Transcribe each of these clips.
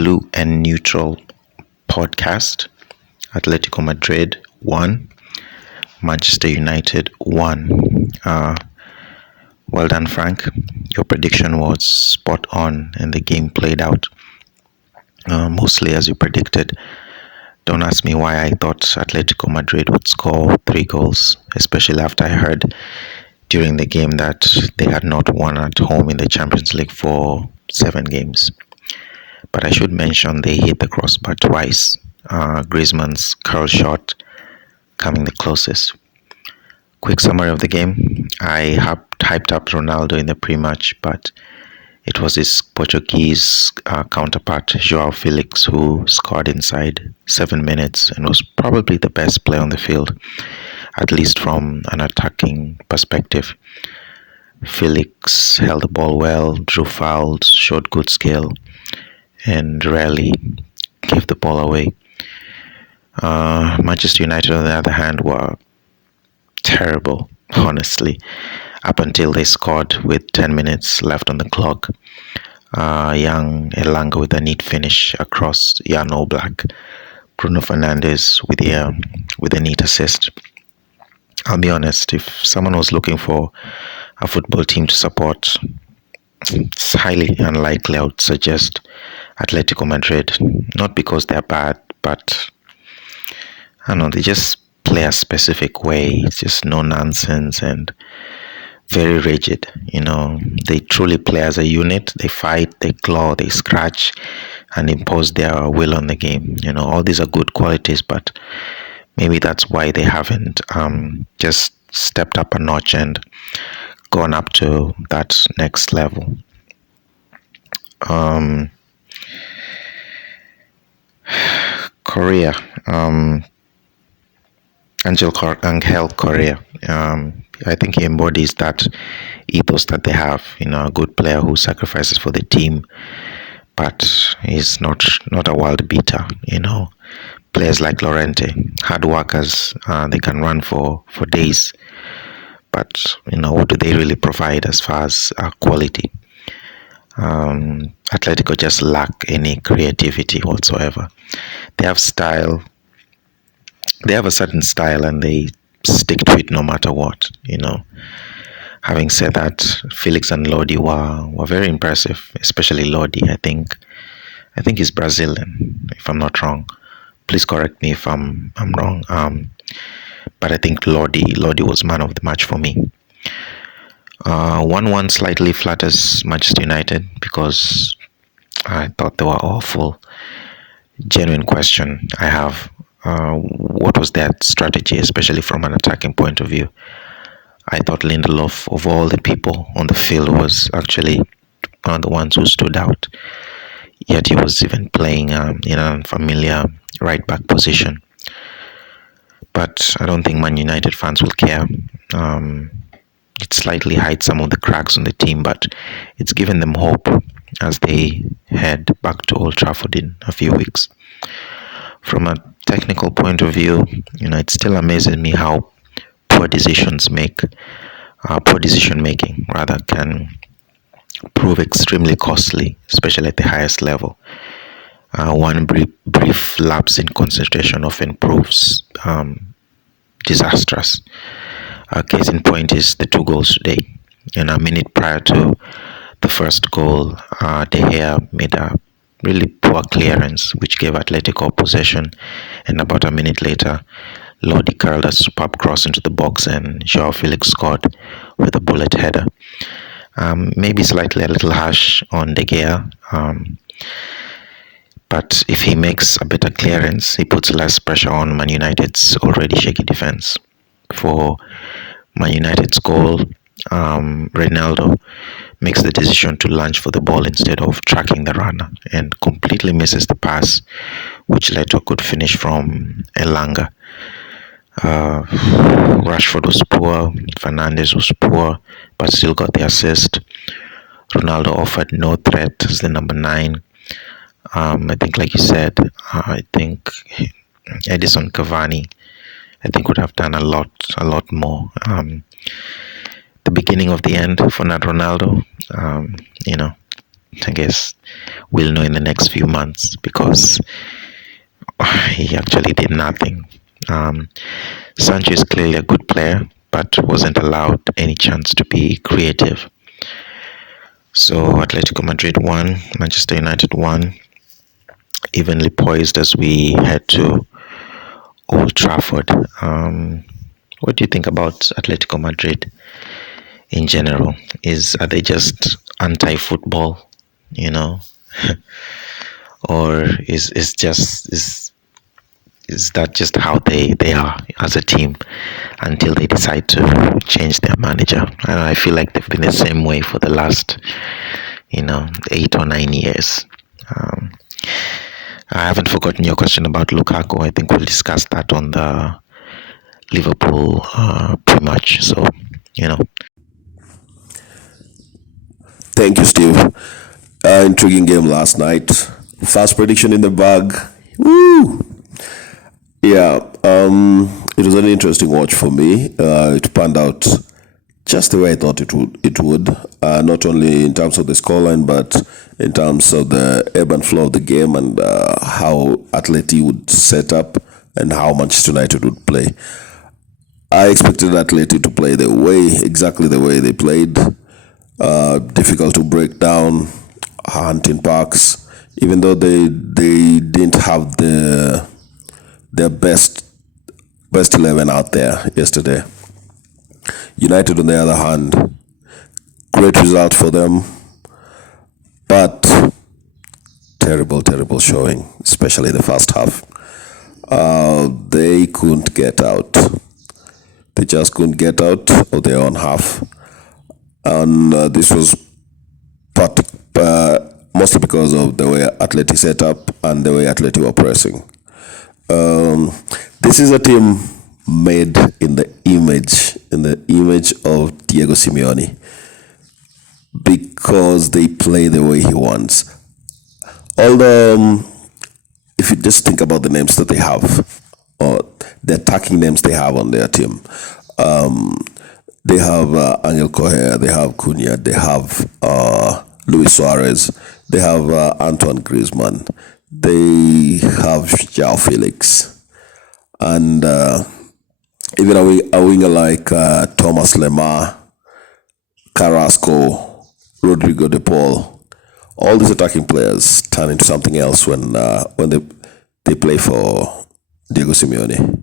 Blue and Neutral podcast. Atletico Madrid 1, Manchester United 1. Well done, Frank. Your prediction was spot on and the game played out mostly as you predicted. Don't ask me why I thought Atletico Madrid would score 3 goals, especially after I heard during the game that they had not won at home in the Champions League for 7 games. But I should mention they hit the crossbar twice. Griezmann's curl shot coming the closest. Quick summary of the game. I hyped up Ronaldo in the pre-match, but it was his Portuguese counterpart, João Felix, who scored inside 7 minutes and was probably the best player on the field, at least from an attacking perspective. Felix held the ball well, drew fouls, showed good skill, and rarely gave the ball away. Manchester United, on the other hand, were terrible, honestly, up until they scored with 10 minutes left on the clock. Young Elanga with a neat finish across Jan Oblak. Bruno Fernandes with a neat assist. I'll be honest, if someone was looking for a football team to support, it's highly unlikely I would suggest Atletico Madrid. Not because they're bad, but I don't know, they just play a specific way. It's just no nonsense and very rigid. They truly play as a unit. They fight, they claw, they scratch and impose their will on the game. All these are good qualities, but maybe that's why they haven't just stepped up a notch and gone up to that next level. Korea, Angel Correa. I think he embodies that ethos that they have. A good player who sacrifices for the team, but he's not a world beater. Players like Llorente, hard workers, they can run for days, but what do they really provide as far as quality? Atletico just lack any creativity whatsoever. They have style. They have a certain style and they stick to it no matter what. Having said that, Felix and Lodi were very impressive, especially Lodi. I think he's Brazilian, if I'm not wrong. Please correct me if I'm wrong. But I think Lodi was man of the match for me. 1-1 slightly flatters Manchester United because I thought they were awful. Genuine question I have. What was their strategy, especially from an attacking point of view? I thought Lindelof, of all the people on the field, was actually one of the ones who stood out. Yet he was even playing in an unfamiliar right back position. But I don't think Man United fans will care. It slightly hides some of the cracks on the team, but it's given them hope as they head back to Old Trafford in a few weeks. From a technical point of view, it still amazes me how poor decision making can prove extremely costly, especially at the highest level. One brief lapse in concentration often proves disastrous. Case in point is the 2 goals today. A minute prior to the first goal, De Gea made a really poor clearance, which gave Atletico possession, and about a minute later, Lodi curled a superb cross into the box and João Felix scored with a bullet header. Maybe slightly a little harsh on De Gea, but if he makes a better clearance, he puts less pressure on Man United's already shaky defense. For Man United's goal, Ronaldo makes the decision to lunge for the ball instead of tracking the runner and completely misses the pass, which led to a good finish from Elanga. Rashford was poor, Fernandes was poor, but still got the assist. Ronaldo offered no threat as the number 9. I think, like you said, I think Edison Cavani, would have done a lot more. The beginning of the end for Ronaldo, I guess we'll know in the next few months because he actually did nothing. Sancho is clearly a good player, but wasn't allowed any chance to be creative. So Atletico Madrid won, Manchester United won, evenly poised as we head to Old Trafford. What do you think about Atletico Madrid in general? Are they just anti-football, you know, or is that just how they are as a team until they decide to change their manager? And I feel like they've been the same way for the last 8 or 9 years. I haven't forgotten your question about Lukaku. I think we'll discuss that on the Liverpool pre-match. So, Thank you, Steve. Intriguing game last night. Fast prediction in the bag. Woo! Yeah, it was an interesting watch for me. It panned out just the way I thought it would. Not only in terms of the scoreline, but in terms of the ebb and flow of the game and how Atleti would set up and how Manchester United would play. I expected Atleti to play exactly the way they played. Difficult to break down, hunting parks, even though they didn't have their best 11 out there yesterday. United, on the other hand, great result for them, but terrible showing, especially the first half. They couldn't get out. They just couldn't get out of their own half. And this was mostly because of the way Atleti set up and the way Atleti were pressing. This is a team made in the image of Diego Simeone because they play the way he wants. Although, if you just think about the names that they have, or the attacking names they have on their team, they have Angel Correa, they have Cunha, they have Luis Suarez, they have Antoine Griezmann, they have João Felix, and even a winger like Thomas Lemar, Carrasco, Rodrigo De Paul. All these attacking players turn into something else when they play for Diego Simeone.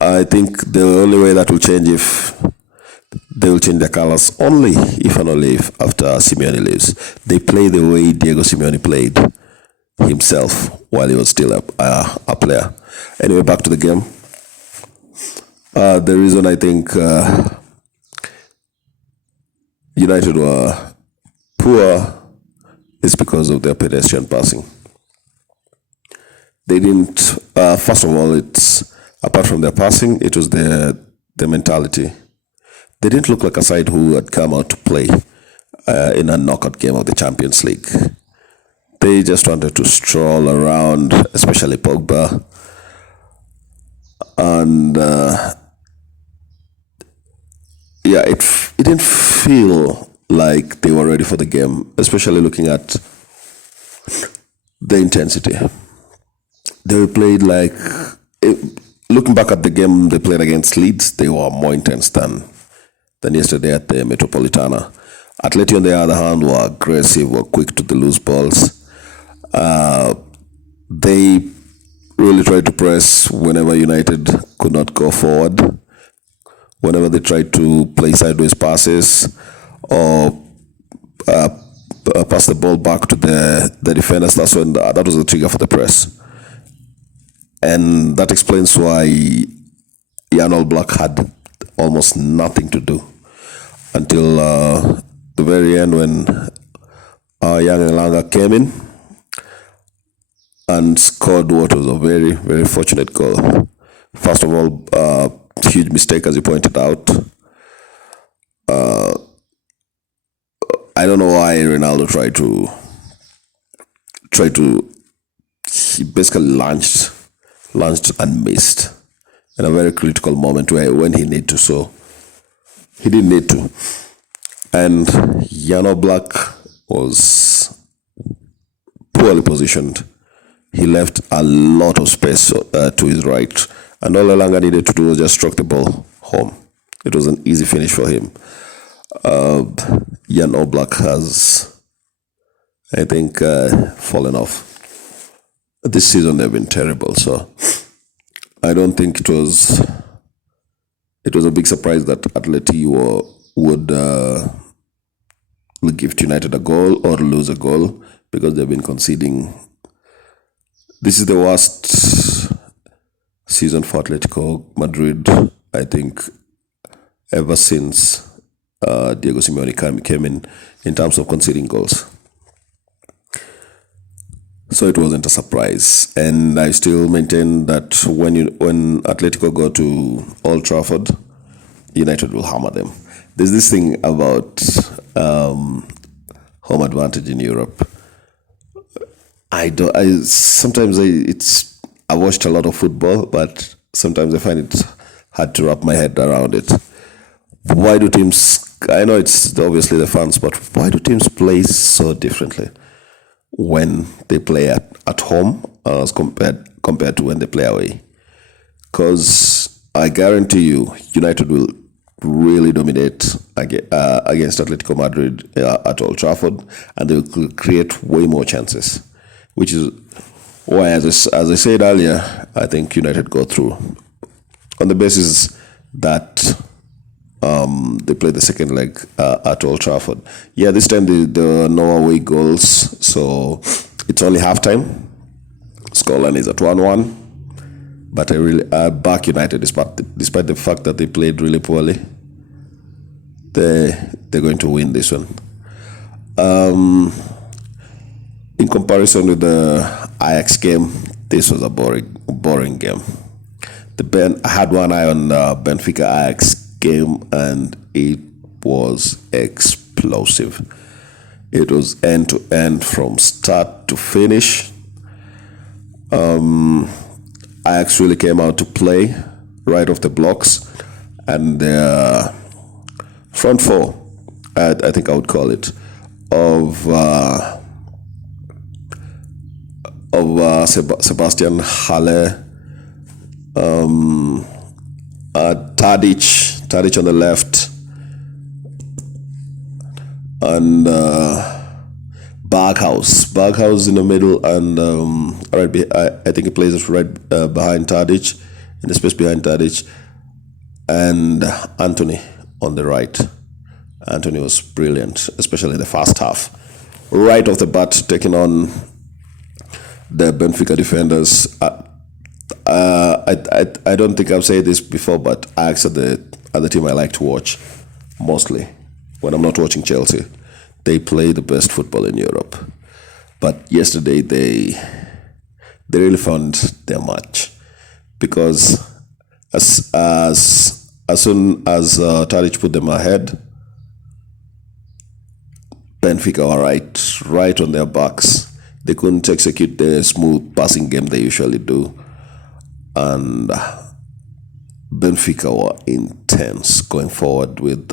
I think the only way that will change if they will change their colors only if after Simeone leaves. They play the way Diego Simeone played himself while he was still a player. Anyway, back to the game. The reason I think United were poor is because of their pedestrian passing. They didn't. First of all, it's apart from their passing, it was their mentality. They didn't look like a side who had come out to play in a knockout game of the Champions League. They just wanted to stroll around, especially Pogba, and it didn't feel like they were ready for the game, especially looking at the intensity. They played looking back at the game they played against Leeds, they were more intense than yesterday at the Metropolitana. Atleti, on the other hand, were aggressive, were quick to the loose balls. They really tried to press whenever United could not go forward. Whenever they tried to play sideways passes or pass the ball back to the defenders, that was the trigger for the press. And that explains why Jan Oblak had almost nothing to do until the very end when Jan Elanga came in and scored what was a very, very fortunate goal. First of all, huge mistake, as you pointed out. I don't know why Ronaldo he basically launched and missed in a very critical moment when he needed to. So he didn't need to. And Jan Oblak was poorly positioned. He left a lot of space to his right, and all Elanga needed to do was just struck the ball home. It was an easy finish for him. Jan Oblak has, I think, fallen off. This season they've been terrible, so I don't think it was a big surprise that Atleti would give United a goal or lose a goal, because they've been conceding. This is the worst season for Atletico Madrid, I think, ever since Diego Simeone came in terms of conceding goals. So it wasn't a surprise, and I still maintain that when Atletico go to Old Trafford, United will hammer them. There's this thing about home advantage in Europe. I've watched a lot of football, but sometimes I find it hard to wrap my head around it. Why do teams? I know it's obviously the fans, but why do teams play so differently when they play at home as compared to when they play away? Because I guarantee you, United will really dominate against Atletico Madrid at Old Trafford, and they will create way more chances, which is why, as I said earlier, I think United go through on the basis that they play the second leg at Old Trafford. Yeah, this time there are no away goals, so it's only halftime. Scoreline is at 1-1. But I back United despite the fact that they played really poorly. They're going to win this one. In comparison with the Ajax game, this was a boring game. I had one eye on Benfica Ajax game, and it was explosive. It was end to end from start to finish. Ajax really came out to play right off the blocks, and their front four, I think I would call it, of Sebastian Haller, Tadic on the left, and Berghaus in the middle, and I think he plays it right behind Tadic, in the space behind Tadic, and Anthony on the right. Anthony was brilliant, especially in the first half. Right off the bat, taking on the Benfica defenders. I don't think I've said this before, but Ajax are the team I like to watch mostly when I'm not watching Chelsea. They play the best football in Europe. But yesterday they really found their match, because as soon as Tadic put them ahead, Benfica were right on their backs. They couldn't execute the smooth passing game they usually do, and Benfica were intense going forward with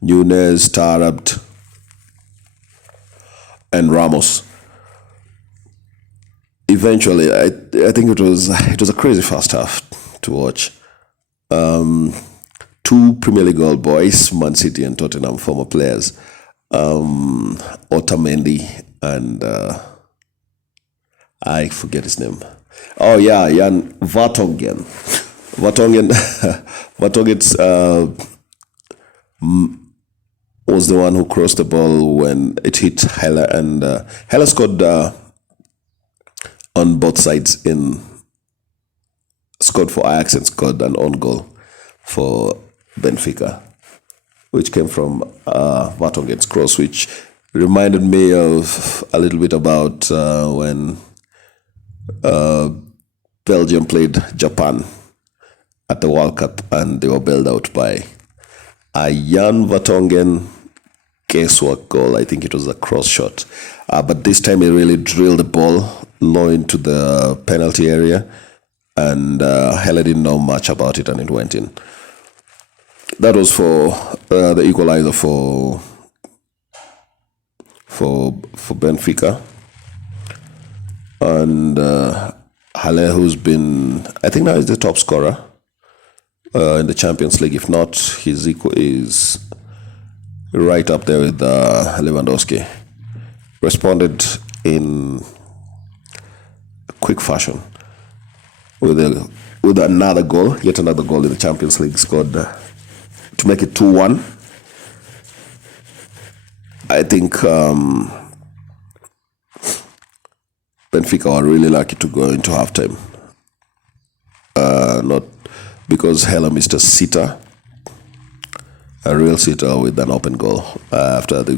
Nunes, Tarabt, and Ramos. Eventually, I think it was a crazy first half to watch. Two Premier League old boys, Man City and Tottenham, former players, Otamendi and I forget his name. Oh yeah, Jan Vertonghen. Vertonghen was the one who crossed the ball when it hit Heller, and Heller scored on both sides. Scored for Ajax and scored an own goal for Benfica, which came from Vertonghen's cross, which reminded me of a little bit about when Belgium played Japan at the World Cup, and they were bailed out by a Jan Vertonghen guesswork goal. I think it was a cross shot, but this time he really drilled the ball low into the penalty area, and Heller didn't know much about it, and it went in. That was for the equalizer for for Benfica. And Halle, who's been, I think now is the top scorer in the Champions League. If not, is right up there with Lewandowski. Responded in quick fashion with another goal, yet another goal in the Champions League, scored to make it 2-1. I think Benfica are really lucky to go into halftime. Not because Hela missed a sitter, a real sitter with an open goal after the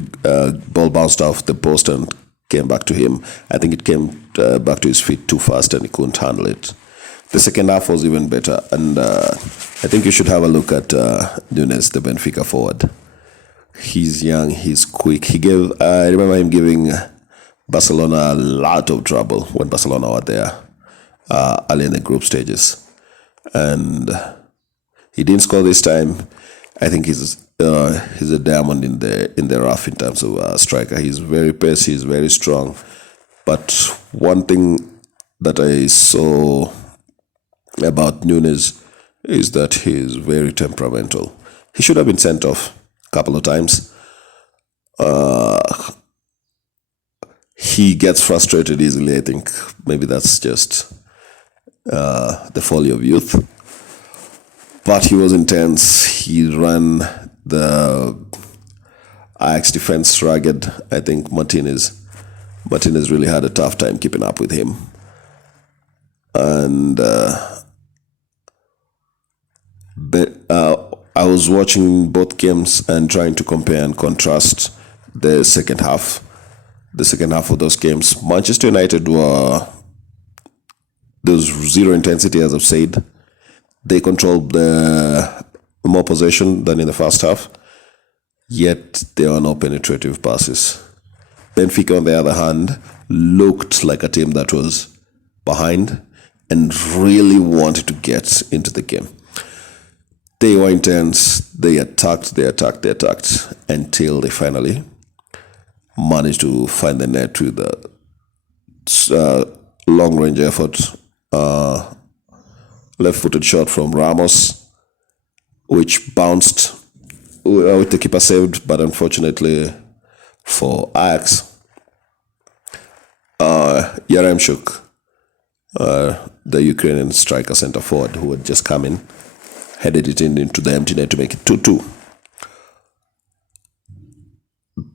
ball bounced off the post and came back to him. I think it came back to his feet too fast and he couldn't handle it. The second half was even better, and I think you should have a look at Nunes, the Benfica forward. He's young, he's quick. I remember him giving Barcelona a lot of trouble when Barcelona were there early in the group stages. And he didn't score this time. I think he's a diamond in the rough in terms of striker. He's very pacey, he's very strong. But one thing that I saw about Nunes is that he's very temperamental. He should have been sent off a couple of times. He gets frustrated easily. I think maybe that's just the folly of youth. But he was intense. He ran the Ajax defense ragged. I think Martinez really had a tough time keeping up with him. And I was watching both games and trying to compare and contrast the second half. The second half of those games, Manchester United there was zero intensity, as I've said. They controlled more possession than in the first half, yet there were no penetrative passes. Benfica, on the other hand, looked like a team that was behind and really wanted to get into the game. They were intense. They attacked until they finally managed to find the net with a long-range effort. Left-footed shot from Ramos, which bounced, with the keeper saved, but unfortunately for Ajax, Yaremchuk, the Ukrainian striker center forward who had just come in, headed it into the empty net to make it 2-2.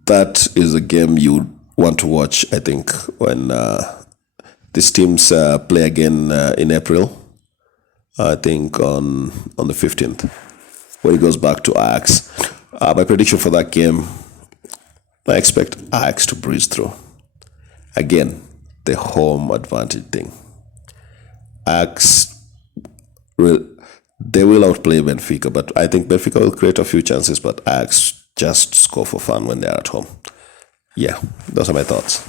That is a game you want to watch, I think, when these teams play again in April. I think on the 15th, when he goes back to Ajax. My prediction for that game, I expect Ajax to breeze through. Again, the home advantage thing. Ajax, they will outplay Benfica, but I think Benfica will create a few chances, but Ajax just score for fun when they're at home. Yeah, those are my thoughts.